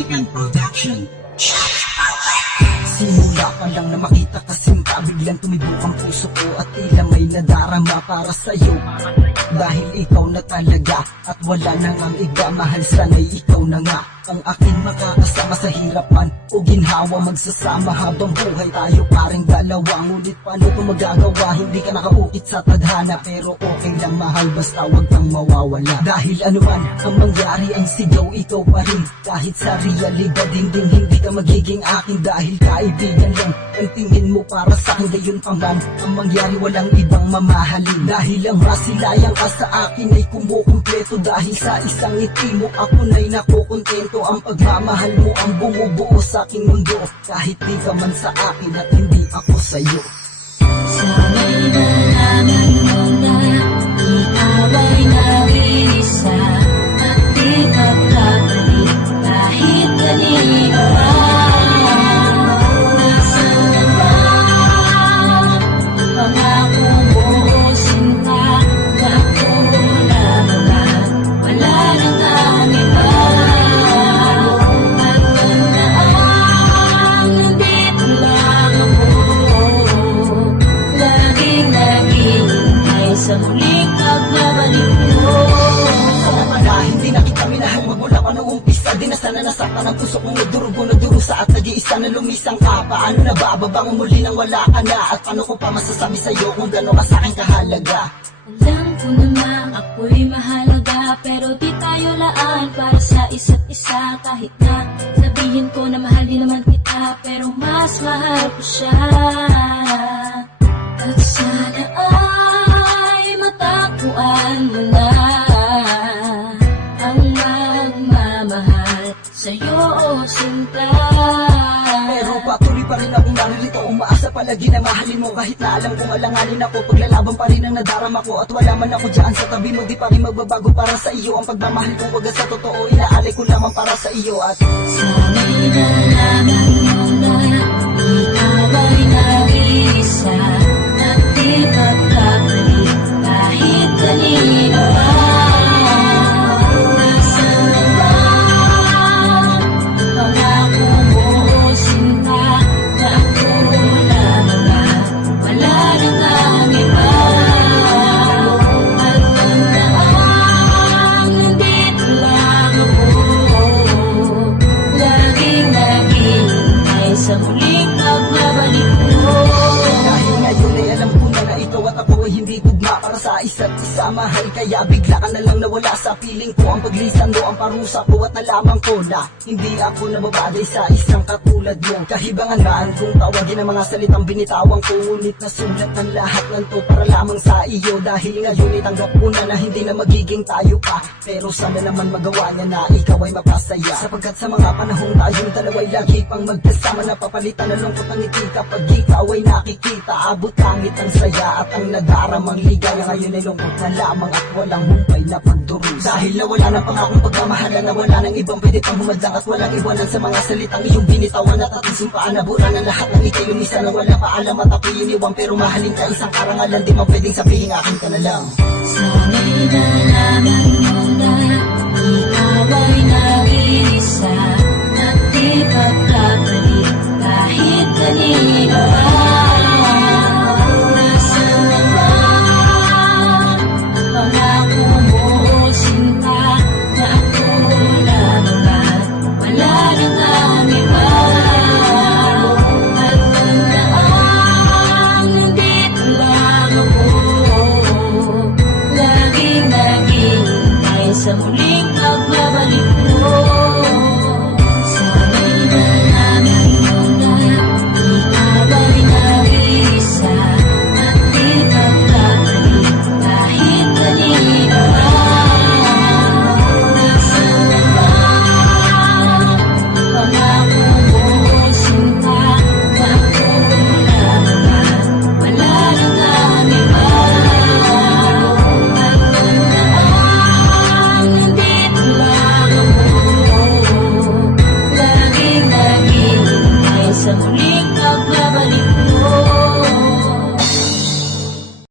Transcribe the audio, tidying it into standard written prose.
Unique Production. Simula pa lang na makita kasinta, biglang tumibok ang puso ko at tila may nadarama para sa'yo. Dahil ikaw na talaga at wala nang ang iba, mahal sana'y ikaw na nga ang aking makakasama sa hirapan o ginhawa. Magsasama habang buhay tayo paring dalawa. Ngunit paano ito magagawa? Hindi ka nakaukit sa tadhana, pero okay lang mahal, basta wag kang mawawala. Dahil ano man ang mangyari, ang sigaw ikaw pa rin. Kahit sa realidad hindi ka magiging akin, dahil kaibigan lang ang tingin mo para sa akin. Gayon pa man ang mangyari, walang ibang mamahalin. Dahil ang masilayang ka sa akin ay kumukumpleto. Dahil sa isang ngiti mo ako na'y nakukontento. Ang pagmamahal mo ang bumubuo sa aking mundo, kahit di ka man sa akin at hindi ako sa'yo. Sana'y malaman mo na ikaw ay nag-iisa at di magpapalit kahit kanino pa. Nasaan na ba pangako mo, sinta, na ako lamang na wala nang ang iba. Sa muling pagbabalik mo. Sana pala hindi na kita minahal magmula pa noong umpisa. Di na sana nasaktan ang puso kong nadurugo-nadurusa at nag-iisa na lumisang ka. Paano na ba? Babang muli nang wala ka na? At paano ko pa masasabi sa'yo kung gano'n ka sa'kin kahalaga? Alam ko naman ako'y mahalaga, pero di tayo laan para sa isa't isa. Kahit na sabihin ko na mahal din naman kita, pero mas mahal ko siya. At sana matapuan mo na ang magmamahal sa'yo, sinta. Pero patuloy pa rin akong naririto, umaasa palagi na mahalin mo. Kahit na alam kong alanganin ako, paglalaban pa rin ang nadarama ko. At wala man ako dyan sa tabi mo, di pa rin magbabago para sa iyo. Ang pagmamahal kong wagas sa totoo, inaalay ko lamang para sa iyo. At sana'y nalaman mo na ikaw ay nag-iisa at di magpapalit kahit kanino pa. Nasaan na ba pangako mo, sinta, na ako lamang na wala nang ang iba. At tandaan, nandito lang ako, laging naghihintay sa muling pagbabalik mo. dahil ngayon ay alam ko na ikaw at ako ay hindi tugma para sa isa't isa. Mahal kaya bigla ka na lang nawala sa piling ko. Ang paglisan mo ang parusa ko at nalaman ko na hindi ako nababagay sa isang katulad mo. Kahibangan man kung tawagin ang mga salitang binitawan ko, ngunit nasulat ng lahat ng to para lamang sa iyo. Dahil ngayon ay tanggap ko na hindi na magiging tayo pa, pero sana naman magawa niya na ikaw ay mapasaya. Sapagkat sa mga panahong tayong dalawa'y lagi pang magkasama, napapalitan ng lungkot ng ngiti kapag ikaw ay nakikita. Abot langit ang saya at ang nadaramang ligaya. Ngayon ay lungkot na lamang at walang humpay na pagdurusa. Dahil nawala na pangakong pagmamahalan, na wala nang ibang pwede pang humadlang at walang iwanan sa mga salitang iyong binitawan. At ating sumpaan na bura ng lahat ng ikay lumisa na walang paalam at ako'y iniwang. Pero mahalin ka isang karangalan, di man pwedeng sabihin akin ka na lang. Sana'y nalaman mo na ikaw ay nag-iisa at di magpapalit kahit kanino pa.